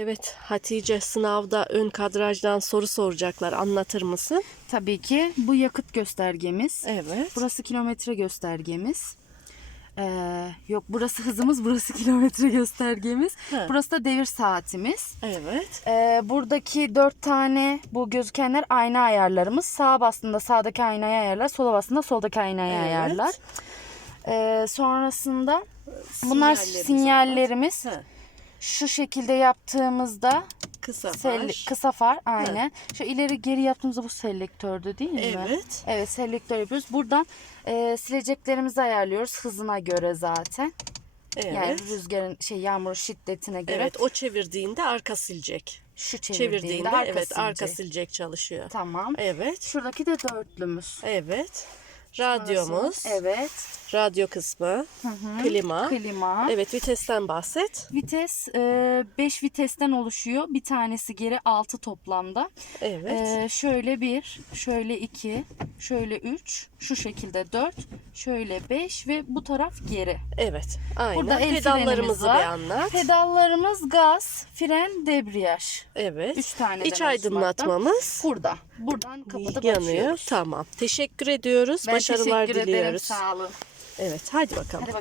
Evet Hatice sınavda ön kadrajdan soru soracaklar. Anlatır mısın? Tabii ki bu yakıt göstergemiz. Evet. Burası kilometre göstergemiz. Ee, yok burası hızımız, burası kilometre göstergemiz. He. Burası da devir saatimiz. Evet. Ee, buradaki dört tane bu gözükenler ayna ayarlarımız. Sağa bastığında sağdaki aynayı ayarlar, sola bastığında soldaki aynayı Evet. ayarlar. Ee, sonrasında bunlar Sinyallerimiz sinyallerimiz. Şu şekilde yaptığımızda Kısa sel- far. kısa far aynen. Şu ileri geri yaptığımızda bu selektördü değil mi? Evet. Evet selektör yapıyoruz. Buradan e, sileceklerimizi ayarlıyoruz hızına göre zaten. Evet. Yani rüzgarın şey yağmur şiddetine göre. Evet o çevirdiğinde arka silecek. Şu çevirdiğinde, Çevirdiğinde arka evet silecek. arka silecek çalışıyor. Tamam. Evet. Şuradaki de dörtlümüz. Evet. Radyomuz. Evet. Radyo kısmı. Klima. Klima. Evet vitesten bahset. Vites 5 vitesten oluşuyor. Bir tanesi geri 6 toplamda. Evet. Ee, şöyle bir, şöyle iki, şöyle üç, şu şekilde dört, şöyle beş ve bu taraf geri. evet. Aynen. Burada el Pedallarımızı frenimiz bir var. anlat. Pedallarımız gaz, fren, debriyaj. Evet. Üç taneden İç aydınlatmamız Burada. Buradan kapatıp yanıyor. açıyoruz. Tamam. Teşekkür ediyoruz. Ben Başarılar teşekkür diliyoruz. ederim. Sağ olun. Evet. Hadi bakalım. Hadi